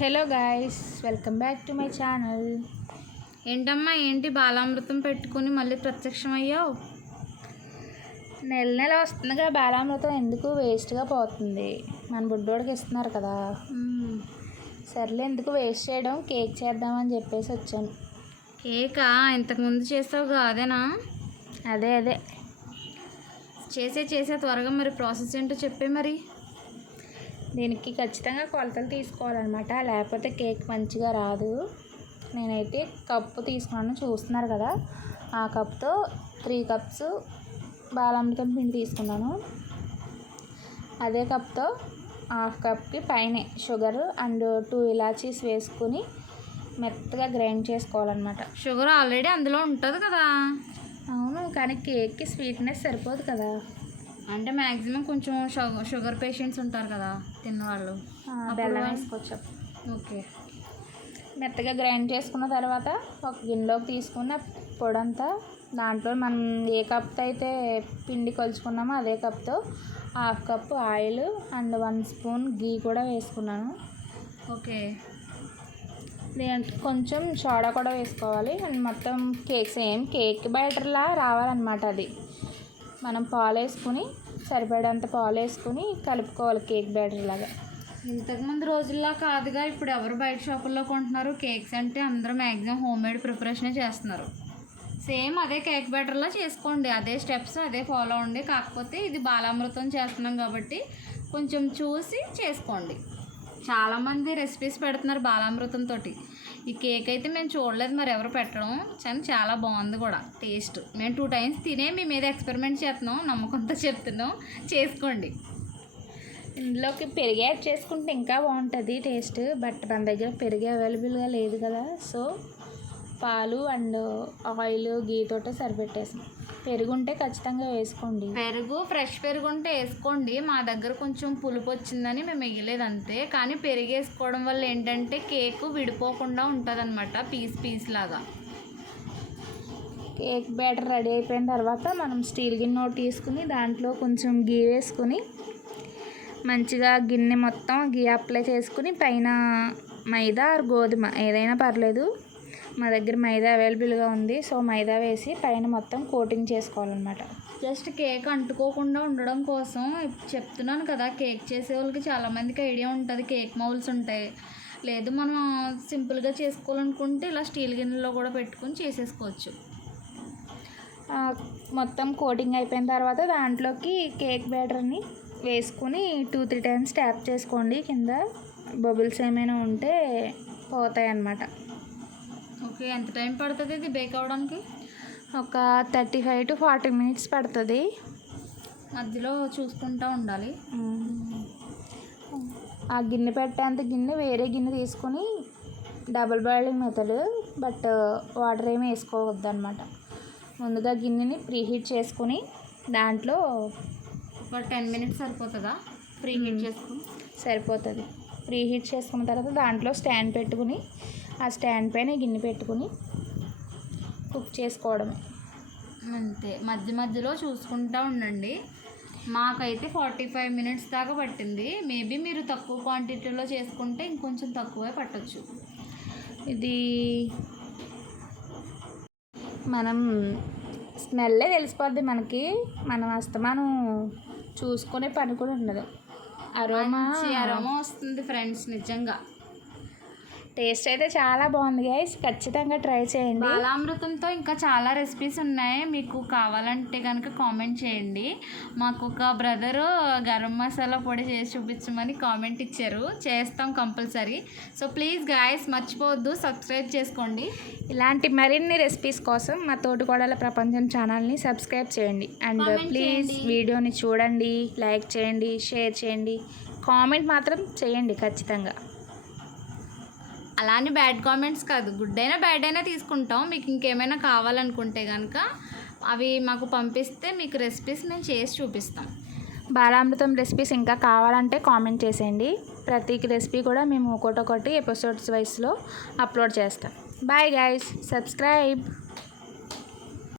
Hello guys, welcome back to my channel. ఏంటమ్మా ఏంటి బాలామృతం పెట్టుకుని మళ్ళీ ప్రత్యక్షమయ్యావు? నెల నెల వస్తుందిగా బాలామృతం, ఎందుకు వేస్ట్గా పోతుంది? మన బుడ్డోడికి ఇస్తున్నారు కదా, సర్లే ఎందుకు వేస్ట్ చేయడం, కేక్ చేద్దామని చెప్పేసి వచ్చాను. కేకా? ఇంతకుముందు చేసావుగా అదేనా? అదే చేసే త్వరగా మరి ప్రాసెస్ ఏంటో చెప్పే. మరి దీనికి ఖచ్చితంగా కొలతలు తీసుకోవాలన్నమాట, లేకపోతే కేక్ మంచిగా రాదు. నేనైతే కప్పు తీసుకున్నాను, చూస్తున్నారు కదా, ఆ కప్తో 3 కప్స్ బాలామృతం పిండి తీసుకున్నాను. అదే కప్తో 1/2 కప్కి పైనే షుగర్ అండ్ 2 ఇలాచీస్ వేసుకుని మెత్తగా గ్రైండ్ చేసుకోవాలన్నమాట. షుగర్ ఆల్రెడీ అందులో ఉంటుంది కదా. అవును, కానీ కేక్కి స్వీట్నెస్ సరిపోదు కదా. అంటే మ్యాక్సిమం కొంచెం షుగర్ పేషెంట్స్ ఉంటారు కదా తిన్నవాళ్ళు, బెల్లం వేసుకోవచ్చు. ఓకే. మెత్తగా గ్రైండ్ చేసుకున్న తర్వాత ఒక గిన్నెలోకి తీసుకున్న పొడంతా దాంట్లో మనం ఏ కప్తో అయితే పిండి కొలుచుకున్నామో అదే కప్తో 1/2 కప్పు ఆయిల్ అండ్ 1 స్పూన్ గీ కూడా వేసుకున్నాను. ఓకే. దీంట్లో కొంచెం సోడా కూడా వేసుకోవాలి. అండ్ మొత్తం కేక్ బ్యాటర్లా రావాలన్నమాట. అది మనం పాలు వేసుకుని సరిపడేంత పాలు వేసుకుని కలుపుకోవాలి కేక్ బ్యాటర్ లాగా. ఇంతకుముందు రోజుల్లో కాదుగా, ఇప్పుడు ఎవరు బయట షాపుల్లో కొంటున్నారు కేక్స్ అంటే? అందరూ మ్యాక్సిమం హోమ్ మేడ్ ప్రిపరేషనే చేస్తున్నారు. సేమ్ అదే కేక్ బ్యాటర్లా చేసుకోండి, అదే స్టెప్స్ అదే ఫాలో అవ్వండి. కాకపోతే ఇది బాలామృతం చేస్తున్నాం కాబట్టి కొంచెం చూసి చేసుకోండి. చాలామంది రెసిపీస్ పెడుతున్నారు బాలామృతంతో. ఈ కేక్ అయితే మేము చూడలేదు, మరి ఎవరు పెట్టడం, చాలా బాగుంది కూడా టేస్ట్. మేము 2 టైమ్స్ తినే మీ మీద ఎక్స్పెరిమెంట్ చేస్తున్నాం, నమ్మకంతో చెప్తున్నాం, చేసుకోండి. ఇందులోకి పెరుగు యాడ్ చేసుకుంటే ఇంకా బాగుంటుంది టేస్ట్, బట్ మన దగ్గర పెరుగు అవైలబుల్గా లేదు కదా, సో పాలు అండ్ ఆయిల్ గీతోటే సరిపెట్టేసాం. పెరుగు ఉంటే ఖచ్చితంగా వేసుకోండి. ఫ్రెష్ పెరుగు ఉంటే వేసుకోండి. మా దగ్గర కొంచెం పులుపు వచ్చిందని మేము వేయలేదు అంతే. కానీ పెరుగు వేసుకోవడం వల్ల ఏంటంటే కేక్ విడిపోకుండా ఉంటుంది అనమాట, పీస్ లాగా. కేక్ బ్యాటర్ రెడీ అయిపోయిన తర్వాత మనం స్టీల్ గిన్నె తీసుకుని దాంట్లో కొంచెం గీ వేసుకుని మంచిగా గిన్నె మొత్తం గీ అప్లై చేసుకుని పైన మైదా ఆర్ గోధుమ ఏదైనా పర్లేదు, మా దగ్గర మైదా అవైలబుల్గా ఉంది, సో మైదా వేసి పైన మొత్తం కోటింగ్ చేసుకోవాలన్నమాట. జస్ట్ కేక్ అంటుకోకుండా ఉండడం కోసం చెప్తున్నాను కదా. కేక్ చేసే వాళ్ళకి చాలామందికి ఐడియా ఉంటుంది, కేక్ మౌల్స్ ఉంటాయి. లేదు మనం సింపుల్గా చేసుకోవాలనుకుంటే ఇలా స్టీల్ గిన్నెలో కూడా పెట్టుకొని చేసేసుకోవచ్చు. మొత్తం కోటింగ్ అయిపోయిన తర్వాత దాంట్లోకి కేక్ బ్యాటర్ని వేసుకుని 2-3 టైమ్స్ ట్యాప్ చేసుకోండి. కింద బబుల్స్ ఏమైనా ఉంటే పోతాయి అన్నమాట. ఓకే. ఎంత టైం పడుతుంది ఇది బేక్ అవ్వడానికి? ఒక 35 to 40 minutes పడుతుంది. మధ్యలో చూసుకుంటూ ఉండాలి. ఆ గిన్నె పెట్టేంత గిన్నె వేరే గిన్నె తీసుకొని double boiling method, but water ఏమి వేసుకోవద్దు అనమాట. ముందుగా గిన్నెని ప్రీహీట్ చేసుకుని దాంట్లో ఒక 10 minutes సరిపోతుందా? ప్రీహీట్ చేసుకుని సరిపోతుంది. ప్రీహీట్ చేసుకున్న తర్వాత దాంట్లో స్టాండ్ పెట్టుకుని ఆ స్టాండ్ పైన గిన్నె పెట్టుకుని కుక్ చేసుకోవడం అంతే. మధ్యలో చూసుకుంటూ ఉండండి. మాకైతే 45 minutes దాకా పట్టింది. మేబీ మీరు తక్కువ క్వాంటిటీలో చేసుకుంటే ఇంకొంచెం తక్కువే పట్టచ్చు. ఇది మనం స్మెల్లే తెలిసిపోద్ది మనకి, మనం అస్తమానం చూసుకునే పని కూడా ఉండదు. అరోమా వస్తుంది ఫ్రెండ్స్. నిజంగా టేస్ట్ అయితే చాలా బాగుంది గైస్, ఖచ్చితంగా ట్రై చేయండి. బాలామృతంతో ఇంకా చాలా రెసిపీస్ ఉన్నాయి, మీకు కావాలంటే కనుక కామెంట్ చేయండి. మాకు ఒక బ్రదరు గరం మసాలా పొడి చేసి చూపించమని కామెంట్ ఇచ్చారు, చేస్తాం కంపల్సరీ. సో ప్లీజ్ గైస్ మర్చిపోవద్దు, సబ్స్క్రైబ్ చేసుకోండి. ఇలాంటి మరిన్ని రెసిపీస్ కోసం మా తోటికోడల ప్రపంచం ఛానల్ని సబ్స్క్రైబ్ చేయండి. అండ్ ప్లీజ్ వీడియోని చూడండి, లైక్ చేయండి, షేర్ చేయండి, కామెంట్ మాత్రం చేయండి ఖచ్చితంగా. అలానే బ్యాడ్ కామెంట్స్ కాదు, గుడ్ అయినా బ్యాడ్ అయినా తీసుకుంటాం. మీకు ఇంకేమైనా కావాలనుకుంటే కనుక అవి మాకు పంపిస్తే మీకు రెసిపీస్ మేము చేసి చూపిస్తాం. బాలామృతం రెసిపీస్ ఇంకా కావాలంటే కామెంట్ చేసేయండి. ప్రతి రెసిపీ కూడా మేము ఒకటి ఎపిసోడ్స్ వైస్లో అప్లోడ్ చేస్తాం. Bye guys, subscribe.